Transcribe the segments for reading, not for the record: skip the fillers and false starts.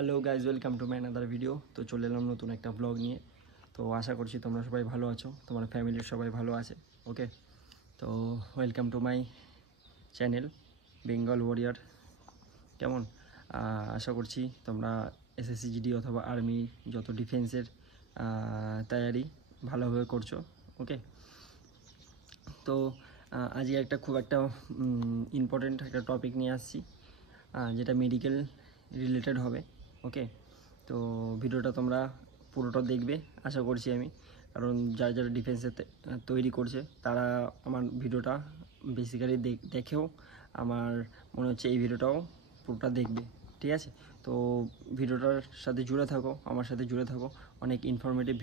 Hello guys, welcome to my another video. তো চলে এলাম নতুন একটা ব্লগ নিয়ে। তো আশা করছি তোমরা সবাই ভালো আছো, তোমার ফ্যামিলির সবাই ভালো আছে। ওকে, তো welcome to my channel Bengal warrior. কেমন আশা করছি তোমরা এসএসসি জিডি অথবা আর্মি যত ডিফেন্সের তৈরি ভালোভাবে করছো। ওকে, তো আজকে একটা খুব একটা ইম্পর্টেন্ট একটা টপিক নিয়ে আসছি, যেটা মেডিকেল রিলেটেড হবে। ওকে, তো ভিডিওটা তোমরা পুরোটা দেখবে আশা করছি আমি, কারণ যারা যারা ডিফেন্সে তৈরি করছে তারা আমার ভিডিওটা বেসিক্যালি দেখেও আমার মনে হচ্ছে এই ভিডিওটাও পুরোটা দেখবে। ঠিক আছে, তো ভিডিওটার সাথে জুড়ে থাকো, আমার সাথে জুড়ে থাকো। অনেক ইনফরমেটিভ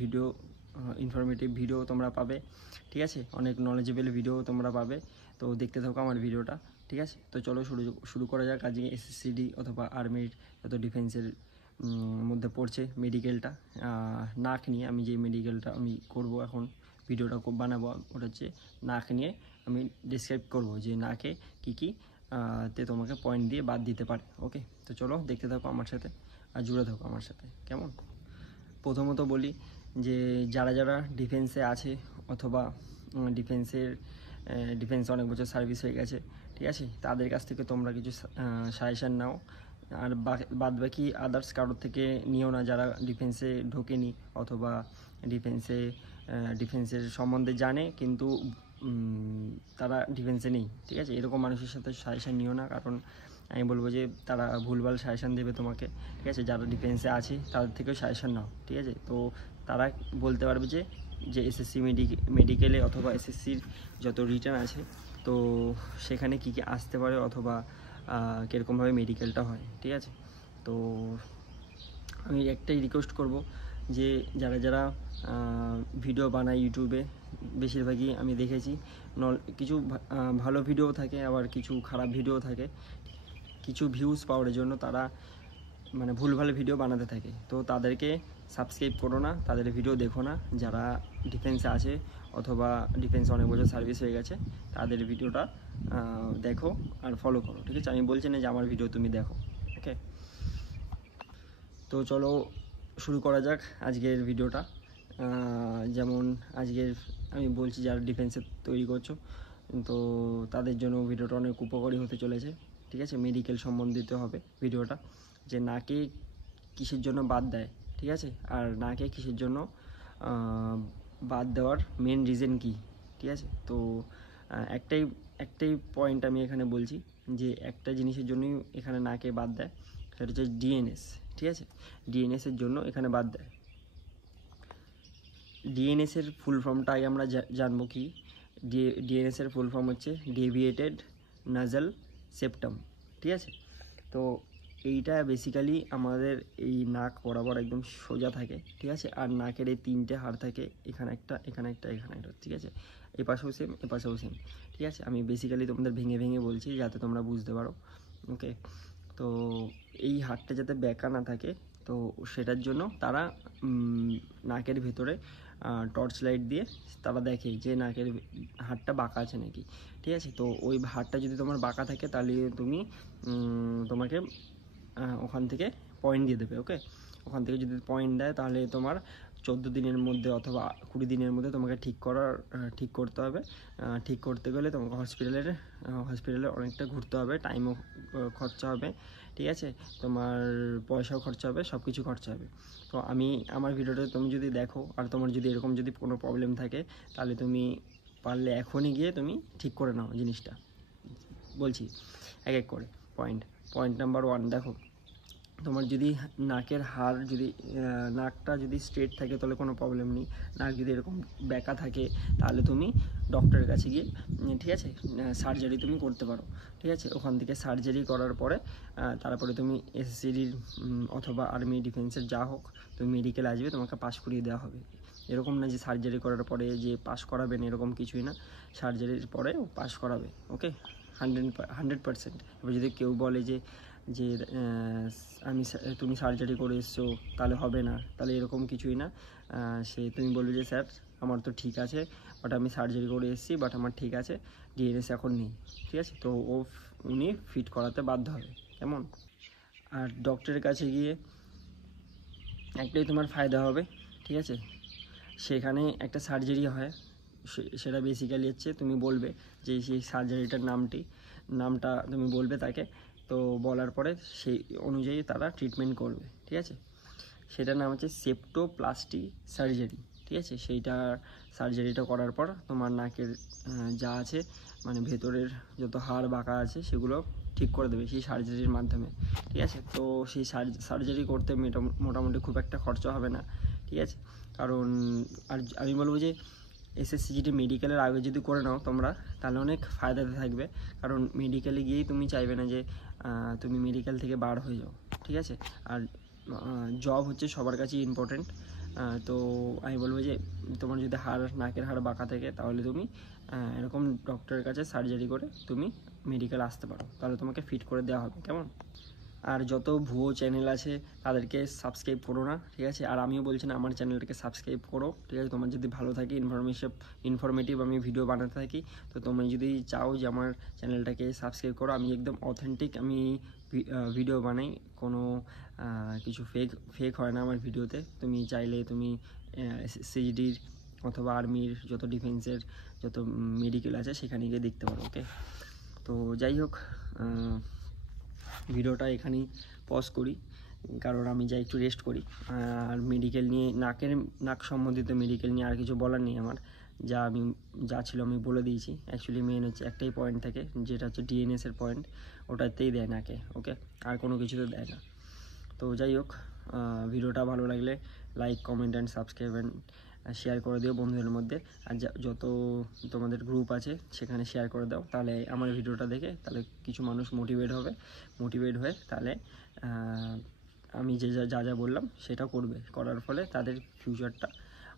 ভিডিও তোমরা পাবে। ঠিক আছে, অনেক নলেজেবল ভিডিও তোমরা পাবে। তো দেখতে থাকো আমার ভিডিওটা। ঠিক আছে, তো চলো শুরু করা যাক। আজকে এসএসসিডি অথবা আর্মির যত ডিফেন্সের মধ্যে পড়ছে মেডিকেলটা, নাক নিয়ে। আমি যে মেডিকেলটা আমি করব এখন, ভিডিওটা বানাবো, ওটা হচ্ছে নাক নিয়ে। আমি ডিসক্রাইব করব যে নাকে কী কী তে তোমাকে পয়েন্ট দিয়ে বাদ দিতে পারে। ওকে, তো চলো দেখতে থাকো আমার সাথে আর জুড়ে থাকো আমার সাথে। কেমন? প্রথমত বলি যে যারা যারা ডিফেন্সে আছে অথবা ডিফেন্সে অনেক বছর সার্ভিস হয়ে গেছে, ঠিক আছে, তাদের কাছ থেকে তোমরা কিছু সাজেশান নাও। আর বাদ বাকি আদার্স কারোর থেকে নিও না যারা ডিফেন্সে ঢোকেনি অথবা ডিফেন্সের সম্বন্ধে জানে কিন্তু তারা ডিফেন্সে নেই। ঠিক আছে, এরকম মানুষের সাথে সাজেশান নিও না, কারণ আমি বলবো যে তারা ভুলভাল সাজেশান দেবে তোমাকে। ঠিক আছে, যারা ডিফেন্সে আছে তাদের থেকেও সাজেশান নাও। ঠিক আছে, তো তারা বলতে পারবে যে এসএসসি মেডিকেলে অথবা এসএসসির যত রিটার্ন আছে, তো সেখানে কী কী আসতে পারে অথবা কীরকমভাবে মেডিকেলটা হয়। ঠিক আছে, তো আমি একটাই রিকোয়েস্ট করব যে যারা যারা ভিডিও বানায় ইউটিউবে, বেশিরভাগই আমি দেখেছি কিছু ভালো ভিডিও থাকে, আবার কিছু খারাপ ভিডিও থাকে। কিছু ভিউজ পাওয়ার জন্য তারা মানে ভুলভাল ভিডিও বানাতে থাকে। তো তাদেরকে সাবস্ক্রাইব করো না, তাদের ভিডিও দেখো না। যারা ডিফেন্সে আছে অথবা ডিফেন্সে অনেক বছর সার্ভিস হয়ে গেছে তাদের ভিডিওটা দেখো আর ফলো করো। ঠিক আছে, আমি বলছি না যে আমার ভিডিও তুমি দেখো। ওকে, তো চলো শুরু করা যাক আজকের ভিডিওটা। যেমন আজকের আমি বলছি যারা ডিফেন্সে তৈরি করছো, তো তাদের জন্য ভিডিওটা অনেক উপকারী হতে চলেছে। ঠিক আছে, মেডিকেল সম্বন্ধিত হবে ভিডিওটা, যে নাকে কিসের জন্য বাদ দেয়। ঠিক আছে, আর নাকে কিসের জন্য বাদ দেওয়ার মেন রিজন কী। ঠিক আছে, তো একটাই পয়েন্ট আমি এখানে বলছি, যে একটা জিনিসের জন্যই এখানে নাকে বাদ দেয়, সেটা হচ্ছে ডিএনএস। ঠিক আছে, ডিএনএসের জন্য এখানে বাদ দেয়। ডিএনএসের ফুল ফর্মটা আগে আমরা জানবো কি। ডিএনএসের ফুল ফর্ম হচ্ছে ডেভিয়েটেড নাজাল সেপ্টাম। ঠিক আছে, তো এইটা বেসিক্যালি আমাদের এই নাক বরাবর একদম সোজা থাকে। ঠিক আছে, আর নাকের এই তিনটে হাড় থাকে, এখানে একটা, এখানে একটা, এখানে একটা। ঠিক আছে, এ পাশেও সেম, এ পাশেও সেম। ঠিক আছে, আমি বেসিক্যালি তোমাদের ভেঙে ভেঙে বলছি যাতে তোমরা বুঝতে পারো। ওকে, তো এই হাড়টা যাতে বেঁকা না থাকে, তো সেটার জন্য তারা নাকের ভেতরে টর্চ লাইট দিয়ে তারা দেখে যে নাকের হাড়টা বাঁকা আছে নাকি। ঠিক আছে, তো ওই হাড়টা যদি তোমার বাঁকা থাকে তাহলে তোমাকে ওখান থেকে পয়েন্ট দিয়ে দেবে। ওকে, ওখান থেকে যদি পয়েন্ট দেয় তাহলে তোমার 14 দিনের মধ্যে অথবা 20 দিনের মধ্যে তোমাকে ঠিক করতে হবে। ঠিক করতে গেলে তোমাকে হসপিটালে অনেকটা ঘুরতে হবে, টাইমও খরচা হবে। ঠিক আছে, তোমার পয়সাও খরচা হবে, সব কিছু খরচা হবে। তো আমার ভিডিওটা তুমি যদি দেখো আর তোমার যদি এরকম যদি কোনো প্রবলেম থাকে, তাহলে তুমি পারলে এখনই গিয়ে তুমি ঠিক করে নাও জিনিসটা। বলছি এক এক করে পয়েন্ট নাম্বার 1 দেখো, তোমার যদি নাকের হাড় নাকটা যদি স্ট্রেট থাকে তাহলে কোনো প্রবলেম নেই। নাক যদি এরকম বেঁকা থাকে তাহলে তুমি ডক্টরের কাছে গিয়ে, ঠিক আছে, সার্জারি তুমি করতে পারো। ঠিক আছে, ওখান থেকে সার্জারি করার পরে তারপরে তুমি এসএসসির অথবা আর্মি ডিফেন্সের যা হোক তুমি মেডিকেলে আসবে, তোমাকে পাস করিয়ে দেওয়া হবে। এরকম না যে সার্জারি করার পরে যে পাস করাবেন, এরকম কিছুই না, সার্জারির পরে পাস করাবে। ওকে, 100%। এবার যদি কেউ বলে যে তুমি সার্জারি করে এসছো তাহলে হবে না, তাহলে এরকম কিছুই না। তুমি বলবে যে স্যার আমার তো ঠিক আছে, বাট আমি সার্জারি করে এসেছি, বাট আমার ঠিক আছে, ডিএনএস এখন নেই। ঠিক আছে, তো উনি ফিট করাতে বাধ্য হবে। কেমন? আর ডক্টরের কাছে গিয়ে একটাই তোমার ফায়দা হবে, ঠিক আছে। সেখানে একটা সার্জারি হয়, সেটা বেসিক্যালি হচ্ছে তুমি বলবে যে সেই সার্জারিটার নামটা তুমি বলবে তাকে, তো বলার পরে সেই অনুযায়ী তারা ট্রিটমেন্ট করবে, ঠিক আছে। সেটার নাম হচ্ছে সেপ্টোপ্লাস্টি সার্জারি, ঠিক আছে। সেইটা সার্জারিটা করার পর তোমার নাকের যা আছে মানে ভেতরের যত হাড় বাঁকা আছে সেগুলো ঠিক করে দেবে সেই সার্জারির মাধ্যমে, ঠিক আছে। তো সেই সার্জারি করতে মোটামুটি খুব একটা খরচা হবে না, ঠিক আছে। কারণ আর আমি বলবো যে SSCGT মেডিকেলের আগে যদি করে নাও তোমরা, তাহলে অনেক ফায়দাতে থাকবে। কারণ মেডিকেলে গিয়েই তুমি চাইবে না যে তুমি মেডিকেল থেকে বার হয়ে যাও, ঠিক আছে। আর জব হচ্ছে সবার কাছেই ইম্পর্টেন্ট। তো আমি বলবো যে তোমার যদি নাকের হাড় বাঁকা থাকে, তাহলে তুমি এরকম ডক্টরের কাছে সার্জারি করে তুমি মেডিকেল আসতে পারো, তাহলে তোমাকে ফিট করে দেওয়া হবে, কেমন। আর যত ভুয়ো চ্যানেল আছে তাদেরকে সাবস্ক্রাইব করো না, ঠিক আছে। আর আমিও বলছি না আমার চ্যানেলটাকে সাবস্ক্রাইব করো, ঠিক আছে। তোমার যদি ভালো থাকে ইনফরমেটিভ আমি ভিডিও বানাতে থাকি, তো তুমি যদি চাও যে আমার চ্যানেলটাকে সাবস্ক্রাইব করো, আমি একদম অথেন্টিক আমি ভিডিও বানাই, কোনো কিছু ফেক হয় না আমার ভিডিওতে। তুমি চাইলে তুমি SSCGTর অথবা আর্মির যত ডিফেন্সের যত মেডিকেল আছে সেখানে গিয়ে দেখতে পারো, ওকে। তো যাই হোক, ভিডিওটা এখানেই পজ করি, কারণ আমি যাই একটু রেস্ট করি। আর মেডিকেল নিয়ে নাক সম্বন্ধিত মেডিকেল নিয়ে আর কিছু বলার নেই আমার, যা ছিল আমি বলে দিয়েছি। অ্যাকচুয়ালি মেন হচ্ছে একটাই পয়েন্ট থাকে, যেটা হচ্ছে DNSের পয়েন্ট, ওটাতেই দেয় নাকে, ওকে, আর কোনো কিছুতে দেয় না। তো যাই হোক, ভিডিওটা ভালো লাগলে like, comment and subscribe and share করে দিও বন্ধুদের মধ্যে। আর যত তোমাদের গ্রুপ আছে সেখানে শেয়ার করে দাও, তাহলে আমার ভিডিওটা দেখে তাহলে কিছু মানুষ মোটিভেট হয়ে তাহলে আমি যা বললাম সেটা করার ফলে তাদের ফিউচারটা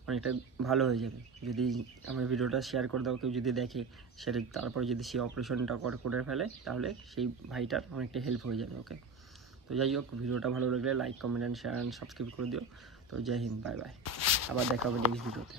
অনেকটা ভালো হয়ে যাবে। যদি আমার ভিডিওটা শেয়ার করে দাও, কেউ যদি দেখে সেটা, তারপরে যদি সেই অপারেশনটা করে ফেলে, তাহলে সেই ভাইটার অনেকটা হেল্প হয়ে যাবে, ওকে। তো যাই হোক, ভিডিওটা ভালো লাগলে like, comment and share and subscribe করে দিও। তো জয় হিন্দ, বাই বাই, আবার দেখা হবে নেক্সট ভিডিওতে।